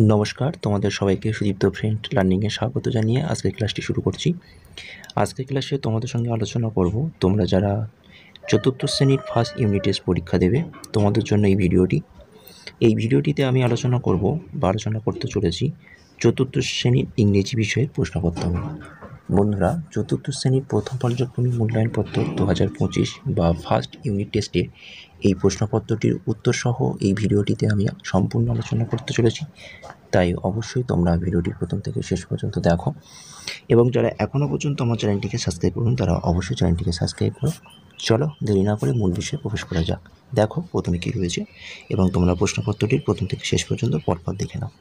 नमस्कार तुम्हारे सबाई के सुदीप्त फ्रेंड लार्निंगे स्वागत जानिए आज के क्लासटी शुरू करছি। आजकेर क्लासे तुम्हारे संगे आलोचना करब তোমরা যারা चतुर्थ श्रेणीर फार्स्ट इউনিট टेस्ट परीक्षा देবে তোমাদের জন্য এই ভিডিওটিতে আমি আলোচনা করব বা আলোচনা করতে চলেছি চতুর্থ শ্রেণীর ইংরেজি বিষয়ের প্রশ্নপত্র। বন্ধুরা, চতুর্থ শ্রেণীর প্রথম পর্যায়ক্রমিক মূল্যায়নপত্র 2025 বা ফার্স্ট ইউনিট টেস্টের এই প্রশ্নপত্রটির উত্তর সহ এই ভিডিওটিতে আমি সম্পূর্ণ আলোচনা করতে চলেছি, তাই অবশ্যই তোমরা ভিডিওটি প্রথম থেকে শেষ পর্যন্ত দেখো এবং যারা এখনও পর্যন্ত আমার চ্যানেলটিকে সাবস্ক্রাইব করুন তারা অবশ্যই চ্যানেলটিকে সাবস্ক্রাইব করো। চলো দেরি না করে মূল বিষয়ে প্রবেশ করা যাক। দেখো প্রথমে কী রয়েছে এবং তোমরা প্রশ্নপত্রটির প্রথম থেকে শেষ পর্যন্ত পরপর দেখে নাও।